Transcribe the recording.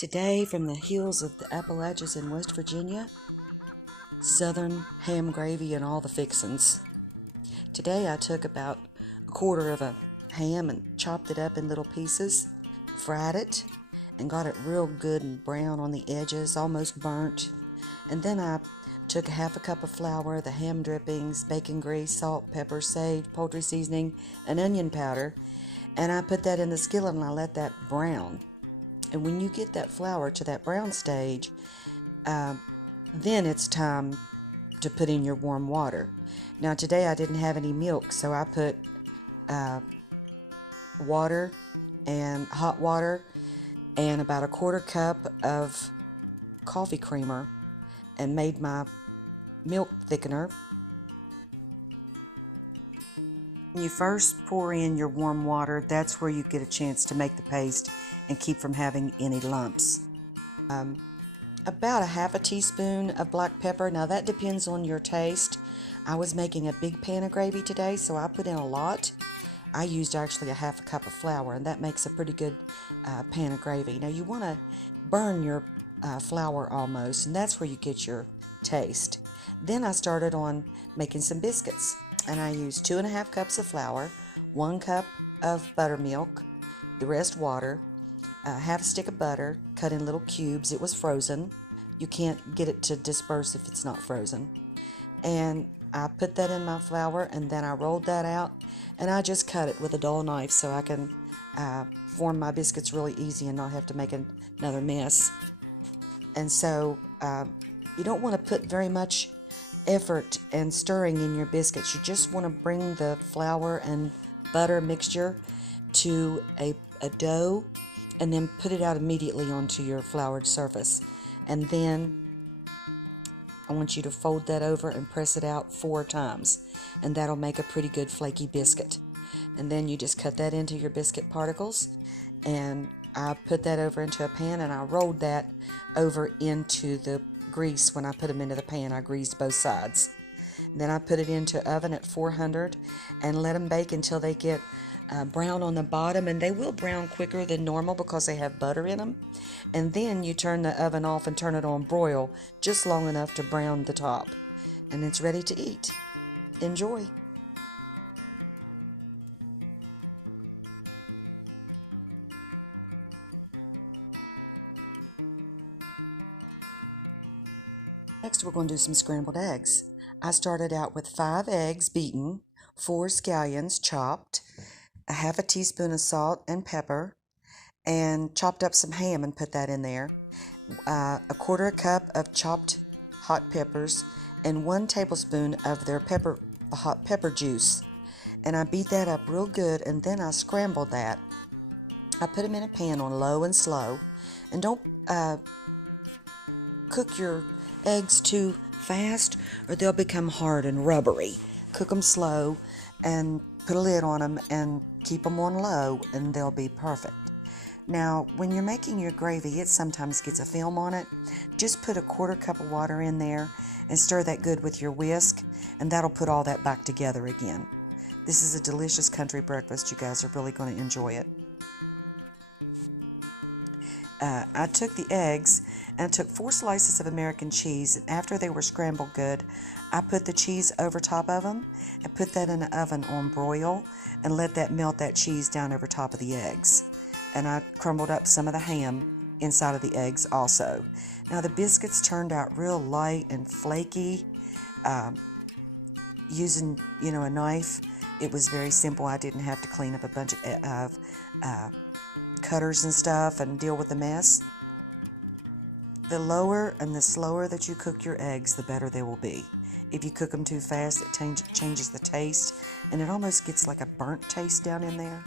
Today, from the hills of the Appalachians in West Virginia, Southern ham gravy and all the fixins. Today I took about a quarter of a ham and chopped it up in little pieces, fried it, and got it real good and brown on the edges, almost burnt. And then I took a half a cup of flour, the ham drippings, bacon grease, salt, pepper, sage, poultry seasoning, and onion powder, and I put that in the skillet and I let that brown. And when you get that flour to that brown stage, then it's time to put in your warm water. Now today I didn't have any milk, so I put water and hot water and about a quarter cup of coffee creamer and made my milk thickener. When you first pour in your warm water, that's where you get a chance to make the paste and keep from having any lumps. About a half a teaspoon of black pepper. Now that depends on your taste. I was making a big pan of gravy today, so I put in a lot. I used actually a half a cup of flour, and that makes a pretty good pan of gravy. Now you want to burn your flour almost, and that's where you get your taste. Then I started on making some biscuits, and I used 2.5 cups of flour, 1 cup of buttermilk, the rest water, half a stick of butter cut in little cubes. It was frozen. You can't get it to disperse if it's not frozen. And I put that in my flour, and then I rolled that out, and I just cut it with a dull knife so I can form my biscuits really easy and not have to make another mess. And so you don't want to put very much effort and stirring in your biscuits. You just want to bring the flour and butter mixture to a dough, and then put it out immediately onto your floured surface. And then I want you to fold that over and press it out 4 times, and that'll make a pretty good flaky biscuit. And then you just cut that into your biscuit particles, and I put that over into a pan, and I rolled that over into the grease. When I put them into the pan, I greased both sides. Then I put it into oven at 400 and let them bake until they get brown on the bottom, and they will brown quicker than normal because they have butter in them. And then you turn the oven off and turn it on broil just long enough to brown the top, and it's ready to eat. Enjoy. Next we're going to do some scrambled eggs. I started out with 5 eggs beaten, 4 scallions chopped, a half a teaspoon of salt and pepper, and chopped up some ham and put that in there, a quarter cup of chopped hot peppers, and 1 tablespoon of their hot pepper juice. And I beat that up real good, and then I scrambled that. I put them in a pan on low and slow, and don't cook your eggs too fast or they'll become hard and rubbery. Cook them slow and put a lid on them and keep them on low, and they'll be perfect. Now when you're making your gravy, it sometimes gets a film on it. Just put a quarter cup of water in there and stir that good with your whisk, and that'll put all that back together again. This is a delicious country breakfast. You guys are really going to enjoy it. I took the eggs and I took 4 slices of American cheese, and after they were scrambled good, I put the cheese over top of them and put that in the oven on broil and let that melt that cheese down over top of the eggs. And I crumbled up some of the ham inside of the eggs also. Now the biscuits turned out real light and flaky. Using a knife, it was very simple. I didn't have to clean up a bunch of cutters and stuff and deal with the mess. The lower and the slower that you cook your eggs, the better they will be. If you cook them too fast, it changes the taste, and it almost gets like a burnt taste down in there.